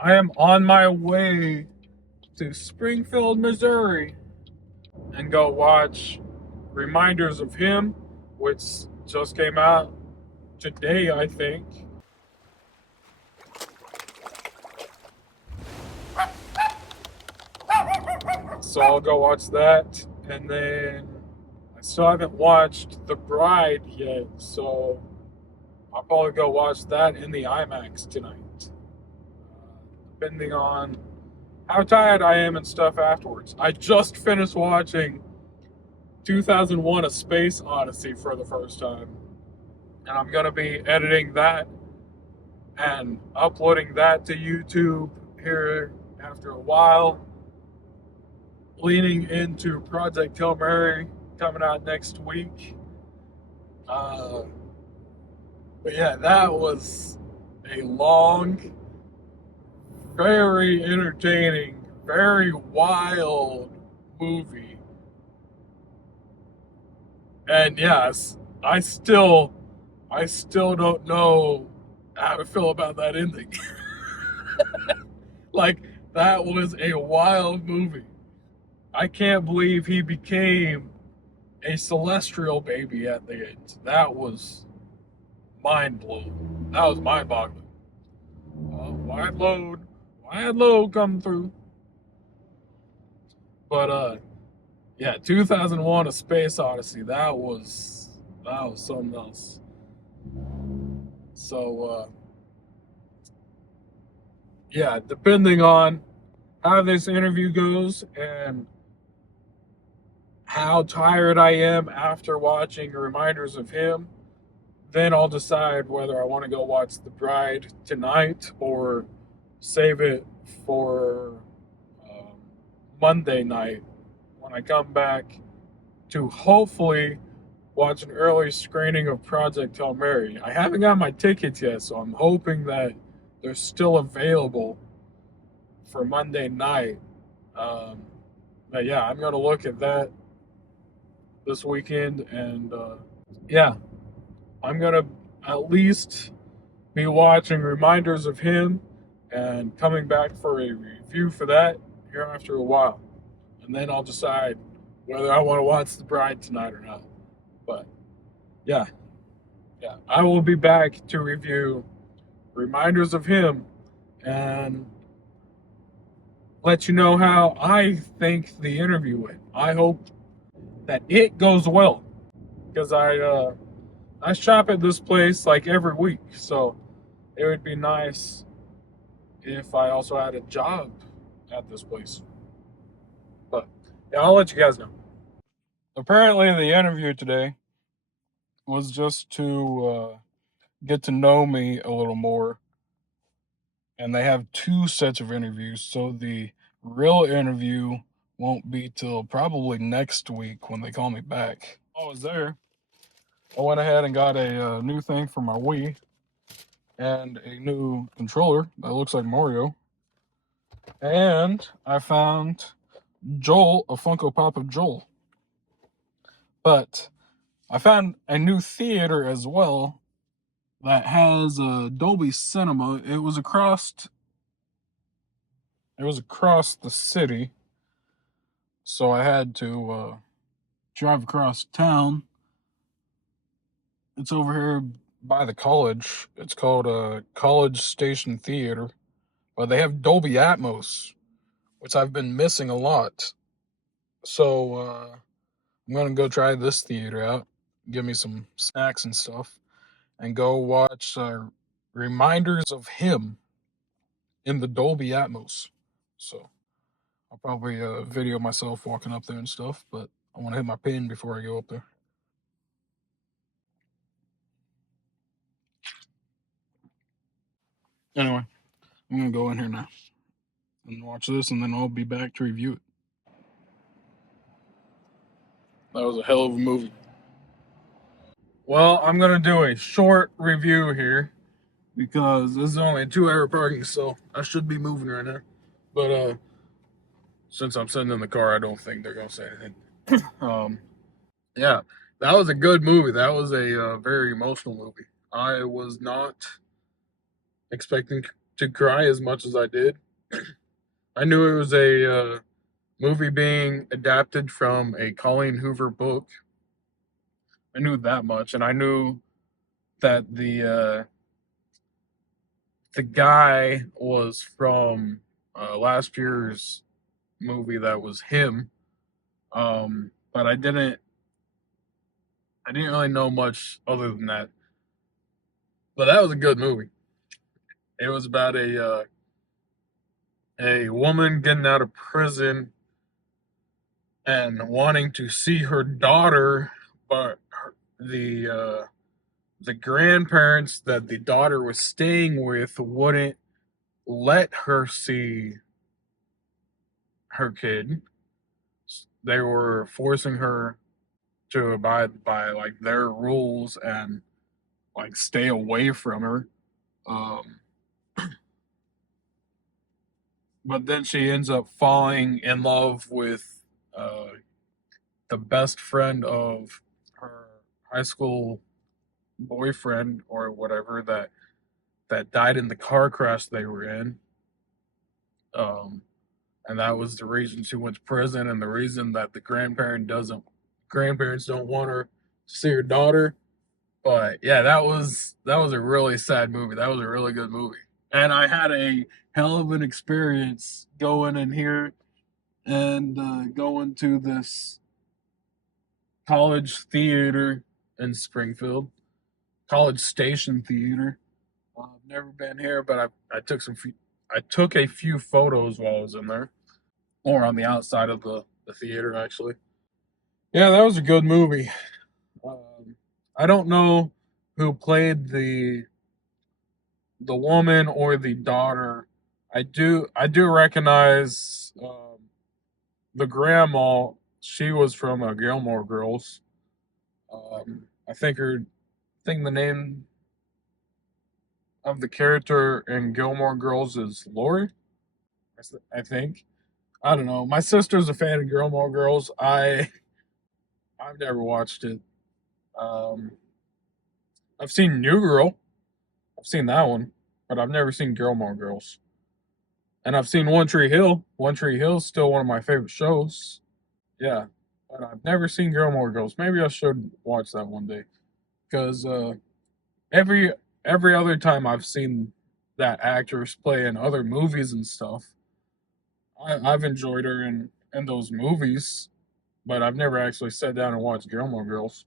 I am on my way to Springfield, Missouri, and go watch Reminders of Him, which just came out today, I think. So I'll go watch that, and then I still haven't watched The Bride yet, so I'll probably go watch that in the IMAX tonight, depending on how tired I am and stuff afterwards. I just finished watching 2001: A Space Odyssey for the first time, and I'm gonna be editing that and uploading that to YouTube here after a while, leaning into Project Hail Mary coming out next week. But yeah, that was a long, very entertaining, very wild movie. And yes, I still don't know how to feel about that ending. Like, that was a wild movie. I can't believe he became a celestial baby at the end. That was mind blowing. That was mind boggling. Wide load coming through. But yeah, 2001: A Space Odyssey. That was something else. So yeah, depending on how this interview goes and how tired I am after watching Reminders of Him, then I'll decide whether I want to go watch The Bride tonight or save it for um, Monday night when I come back to hopefully watch an early screening of Project Hail Mary. I haven't got my tickets yet, so I'm hoping that they're still available for Monday night. Um, but yeah, I'm going to look at that this weekend, and yeah, I'm going to at least be watching Reminders of Him and coming back for a review for that here after a while. And then I'll decide whether I want to watch The Bride tonight or not. But yeah, I will be back to review Reminders of Him and let you know how I think the interview went. I hope that it goes well because I shop at this place like every week, so it would be nice if I also had a job at this place. But yeah, I'll let you guys know. Apparently, the interview today was just to get to know me a little more, and they have two sets of interviews, so the real interview won't be till probably next week when they call me back. I was there. I went ahead and got a new thing for my Wii and a new controller that looks like Mario. And I found Joel, a Funko Pop of Joel. But I found a new theater as well that has a Dolby Cinema. It was across the city, so I had to drive across town. It's over here by the college. It's called College Station Theater, but they have Dolby Atmos, which I've been missing a lot. So I'm gonna go try this theater out, give me some snacks and stuff, and go watch Reminders of Him in the Dolby Atmos. So I'll probably video myself walking up there and stuff, but I want to hit my pin before I go up there. Anyway, I'm gonna go in here now and watch this, and then I'll be back to review it. That was a hell of a movie. Well, I'm gonna do a short review here because this is only a 2-hour parking, so I should be moving right now. But since I'm sitting in the car, I don't think they're gonna say anything. Yeah, that was a good movie. That was a very emotional movie. I was not expecting to cry as much as I did. I knew it was a movie being adapted from a Colleen Hoover book. I knew that much, and I knew that the guy was from last year's movie that was him. But I didn't really know much other than that. But that was a good movie. It was about a woman getting out of prison and wanting to see her daughter, but the grandparents that the daughter was staying with wouldn't let her see her kid. They were forcing her to abide by like their rules and like stay away from her. Um, but then she ends up falling in love with uh, the best friend of her high school boyfriend or whatever that died in the car crash they were in. Um, and that was the reason she went to prison, and the reason that the grandparents don't want her to see her daughter. But yeah, that was a really sad movie. That was a really good movie, and I had a hell of an experience going in here and going to this college theater in Springfield, College Station Theater. I've never been here, but I took a few photos while I was in there, or on the outside of the theater actually. Yeah, that was a good movie. Um, I don't know who played the woman or the daughter. I do recognize the grandma. She was from Gilmore Girls. I think the name of the character in Gilmore Girls is Lori. I think. I don't know. My sister's a fan of Gilmore Girls. I've never watched it. Um, I've seen New Girl. I've seen that one, but I've never seen Gilmore Girls. And I've seen One Tree Hill. One Tree Hill is still one of my favorite shows. Yeah, but I've never seen Gilmore Girls. Maybe I should watch that one day because every every other time I've seen that actress play in other movies and stuff, I've enjoyed her in those movies, but I've never actually sat down and watched Gilmore Girls.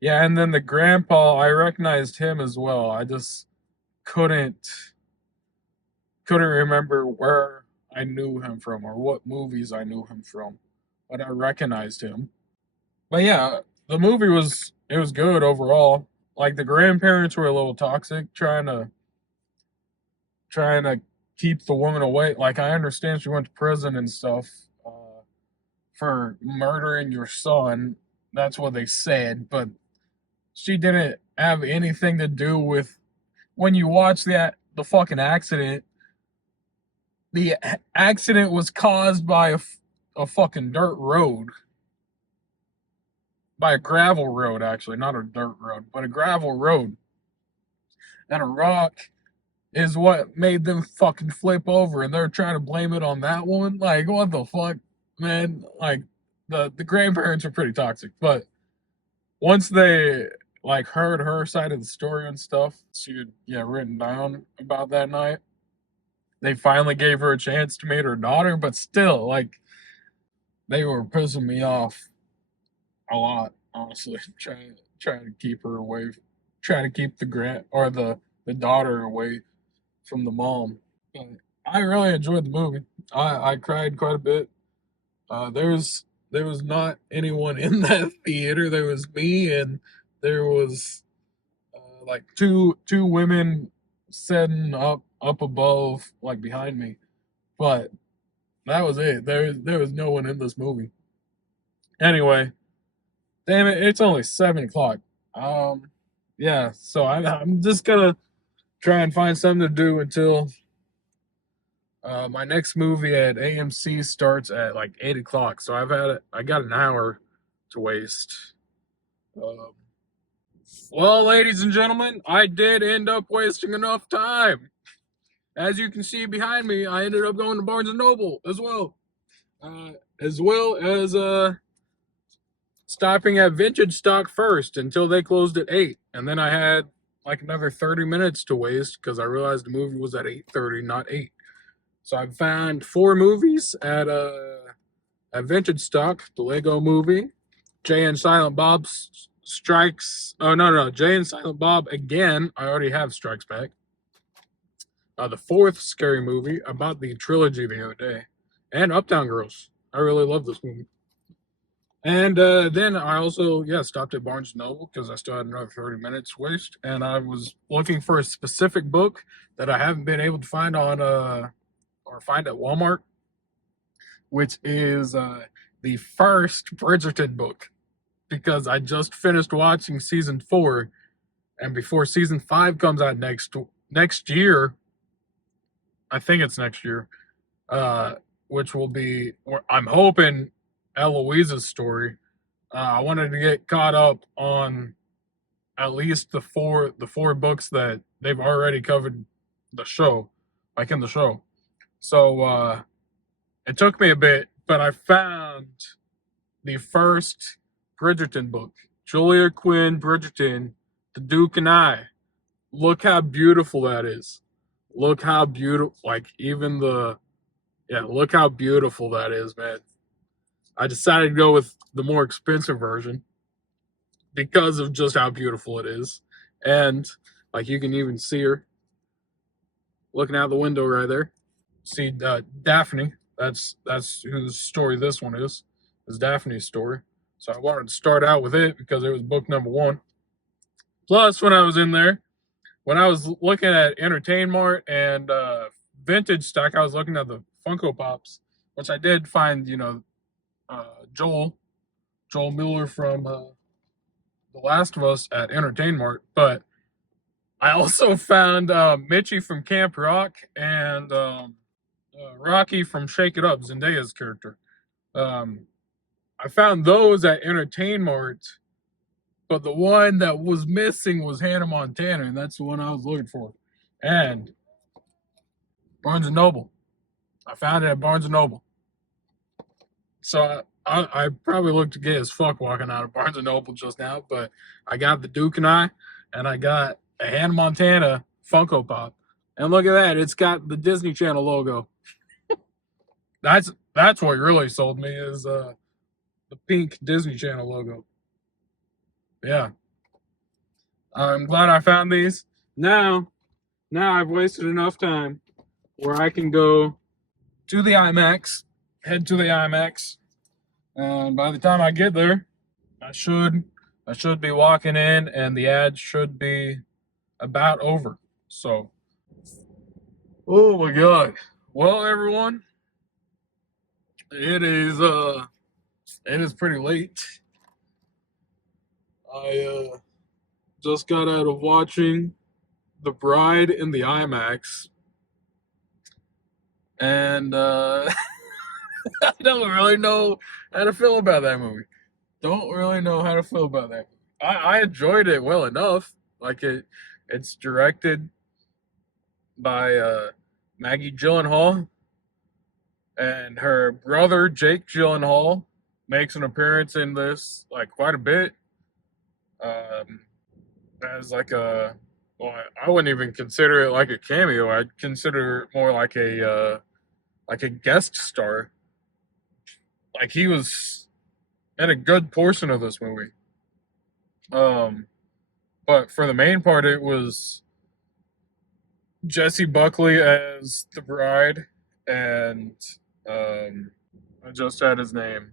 Yeah, and then the grandpa, I recognized him as well. I just couldn't couldn't remember where I knew him from or what movies I knew him from, but I recognized him. But yeah, the movie was it was good overall. Like the grandparents were a little toxic, trying to keep the woman away. Like I understand she went to prison and stuff for murdering your son. That's what they said, but she didn't have anything to do with when you watch the fucking accident. The accident was caused by a fucking dirt road, by a gravel road actually, not a dirt road, but a gravel road, and a rock is what made them fucking flip over, and they're trying to blame it on that one. Like, what the fuck, man? Like, the grandparents are pretty toxic, but once they like heard her side of the story and stuff, she had written down about that night. They finally gave her a chance to meet her daughter, but still, like, they were pissing me off a lot, honestly. Trying to keep her away, trying to keep the the daughter away from the mom. But I really enjoyed the movie. I cried quite a bit. There was not anyone in that theater. There was me and there was like two women sitting up above, like behind me. But that was it. There was no one in this movie. Anyway, damn it, it's only 7 o'clock. Yeah, so I'm just gonna try and find something to do until my next movie at AMC starts at like 8 o'clock. So I got an hour to waste. Um, well, ladies and gentlemen, I did end up wasting enough time. as you can see behind me, I ended up going to Barnes and Noble as well. As well as stopping at Vintage Stock first until they closed at 8. And then I had like another 30 minutes to waste because I realized the movie was at 8:30, not 8. So I found 4 movies at Vintage Stock, the Lego movie, Jay and Silent Bob Strikes. Oh, no. Jay and Silent Bob again. I already have Strikes Back. The 4th scary movie. I bought the trilogy the other day. And Uptown Girls. I really love this movie. And then I also, stopped at Barnes & Noble because I still had another 30 minutes to waste. And I was looking for a specific book that I haven't been able to find on, or find at Walmart, which is the first Bridgerton book. Because I just finished watching season 4. And before season 5 comes out next year, I think it's next year, which will be, I'm hoping, Eloise's story. I wanted to get caught up on at least the four books that they've already covered the show, like in the show. So it took me a bit, but I found the first Bridgerton book, Julia Quinn Bridgerton, The Duke and I. Look how beautiful that is. Look how beautiful, like even look how beautiful that is, man. I decided to go with the more expensive version because of just how beautiful it is. And like you can even see her looking out the window right there. See Daphne. That's whose story this one is Daphne's story. So I wanted to start out with it because it was book number 1. Plus, when I was in there, when I was looking at EntertainMart and Vintage Stock, I was looking at the Funko Pops, which I did find, Joel Miller from The Last of Us at EntertainMart, but I also found Mitchie from Camp Rock and Rocky from Shake It Up, Zendaya's character. I found those at EntertainMart, but the one that was missing was Hannah Montana, and that's the one I was looking for. And Barnes & Noble. I found it at Barnes & Noble. So I probably looked gay as fuck walking out of Barnes & Noble just now, but I got the Duke and I got a Hannah Montana Funko Pop. And look at that, it's got the Disney Channel logo. That's what really sold me is the pink Disney Channel logo. Yeah. I'm glad I found these. Now I've wasted enough time where I can go to the IMAX, head to the IMAX, and by the time I get there, I should be walking in, and the ad should be about over. So, oh my god. Well, everyone, it is pretty late. I just got out of watching The Bride in the IMAX, and I don't really know how to feel about that movie. I enjoyed it well enough. Like it's directed by Maggie Gyllenhaal, and her brother Jake Gyllenhaal makes an appearance in this like quite a bit. As like I wouldn't even consider it like a cameo. I'd consider it more like a guest star. Like he was in a good portion of this movie. But for the main part, it was Jessie Buckley as the bride, and I just had his name.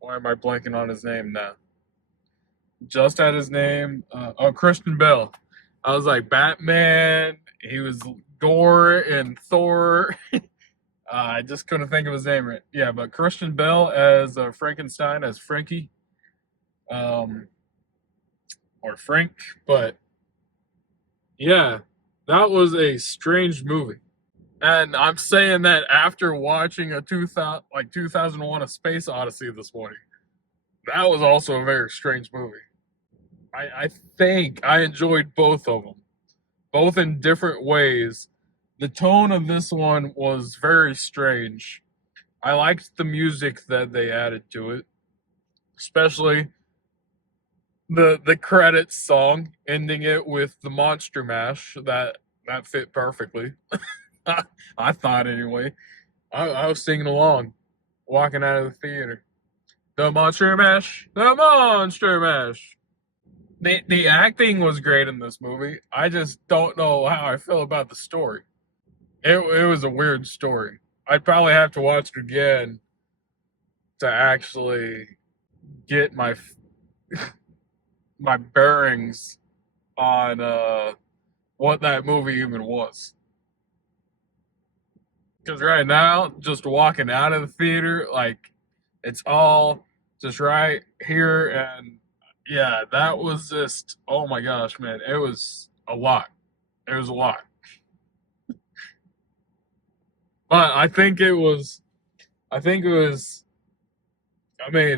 Why am I blanking on his name now? Just had his name. Christian Bale. I was like, Batman. He was Gore and Thor. I just couldn't think of his name right. Yeah, but Christian Bale as Frankenstein, as Frankie. Or Frank. But yeah, that was a strange movie. And I'm saying that after watching a 2001 A Space Odyssey this morning. That was also a very strange movie. I think I enjoyed both of them. Both in different ways. The tone of this one was very strange. I liked the music that they added to it, especially the credits song, ending it with the Monster Mash. That fit perfectly. I thought anyway. I was singing along, walking out of the theater. The Monster Mash, the Monster Mash. The acting was great in this movie. I just don't know how I feel about the story. It was a weird story. I'd probably have to watch it again to actually get my bearings on what that movie even was. Because right now, just walking out of the theater, like it's all just right here, and yeah, that was just, oh my gosh, man, it was a lot. It was a lot. But I think it was, I mean,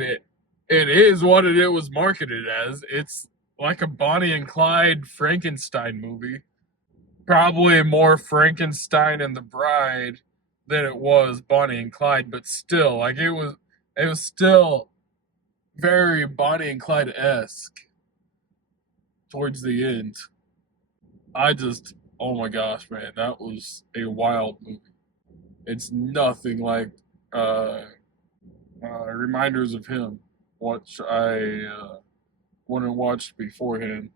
it is what it was marketed as. It's like a Bonnie and Clyde Frankenstein movie. Probably more Frankenstein and the Bride than it was Bonnie and Clyde, but still, like it was still very Bonnie and Clyde esque towards the end. I just, oh my gosh, man, that was a wild movie. It's nothing like uh, reminders of him, which I wouldn't watch beforehand.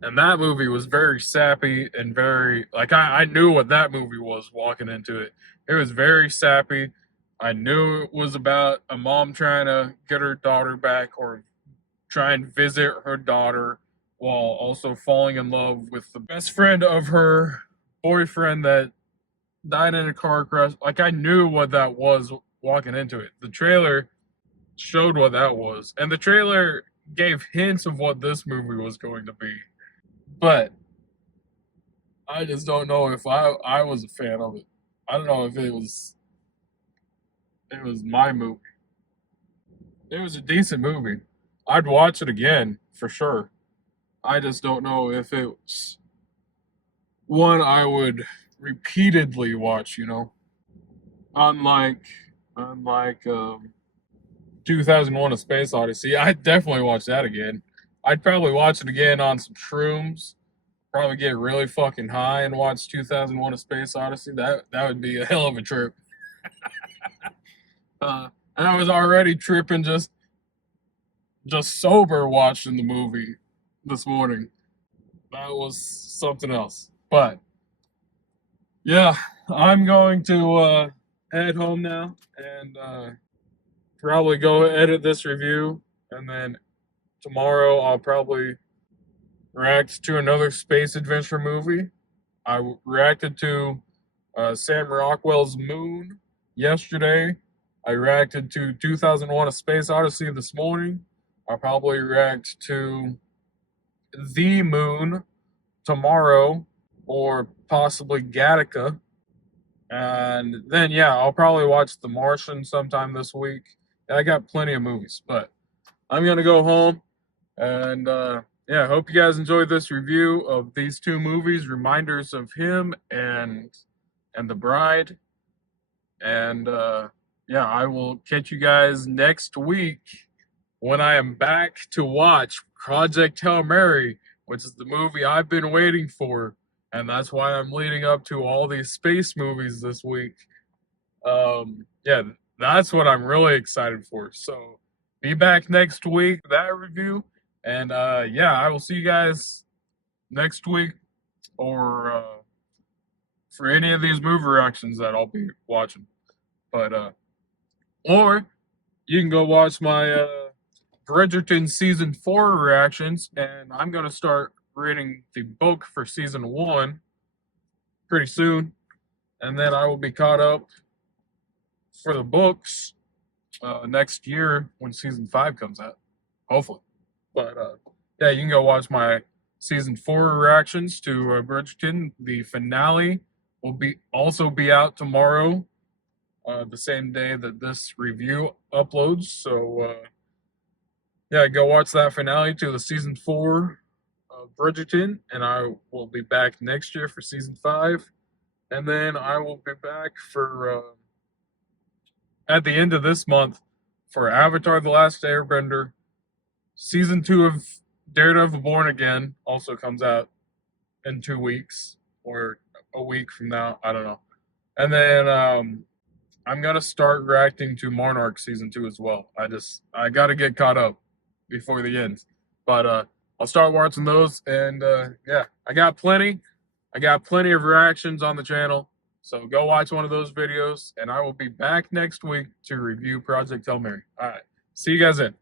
And that movie was very sappy and very, like, I knew what that movie was walking into it. It was very sappy. I knew it was about a mom trying to get her daughter back or try and visit her daughter while also falling in love with the best friend of her boyfriend that died in a car crash. Like, I knew what that was walking into it. The trailer showed what that was, and the trailer gave hints of what this movie was going to be. But I just don't know if I was a fan of it. I don't know if it was my movie. It was a decent movie. I'd watch it again for sure. I just don't know if it's one I would repeatedly watch, you know. Unlike unlike 2001 A Space Odyssey, I'd definitely watch that again. I'd probably watch it again on some shrooms, probably get really fucking high and watch 2001 A Space Odyssey. That would be a hell of a trip. And I was already tripping just sober watching the movie this morning. That was something else. But yeah, I'm going to head home now and probably go edit this review, and then tomorrow I'll probably react to another space adventure movie. I reacted to Sam Rockwell's Moon yesterday. I reacted to 2001: A Space Odyssey this morning. I'll probably react to The Moon tomorrow, or possibly Gattaca. And then, yeah, I'll probably watch The Martian sometime this week. I got plenty of movies, but I'm going to go home. And yeah, hope you guys enjoyed this review of these two movies, Reminders of Him and The Bride. And yeah, I will catch you guys next week when I am back to watch Project Hail Mary, which is the movie I've been waiting for. And that's why I'm leading up to all these space movies this week. Yeah, that's what I'm really excited for. So be back next week for that review. And yeah, I will see you guys next week, or for any of these movie reactions that I'll be watching. But or you can go watch my Bridgerton season 4 reactions, and I'm gonna start reading the book for season 1 pretty soon, and then I will be caught up for the books next year when season 5 comes out, hopefully. But yeah, you can go watch my season 4 reactions to Bridgerton. The finale will be out tomorrow, the same day that this review uploads. So yeah, go watch that finale to the season 4 of Bridgerton, and I will be back next year for season 5. And then I will be back for at the end of this month for Avatar: The Last Airbender. Season 2 of Daredevil Born Again also comes out in 2 weeks or a week from now. I don't know. And then I'm gonna start reacting to Monarch season 2 as well. I gotta get caught up before the end. But I'll start watching those, and yeah, I got plenty of reactions on the channel. So go watch one of those videos, and I will be back next week to review Project Hail Mary. All right. See you guys then.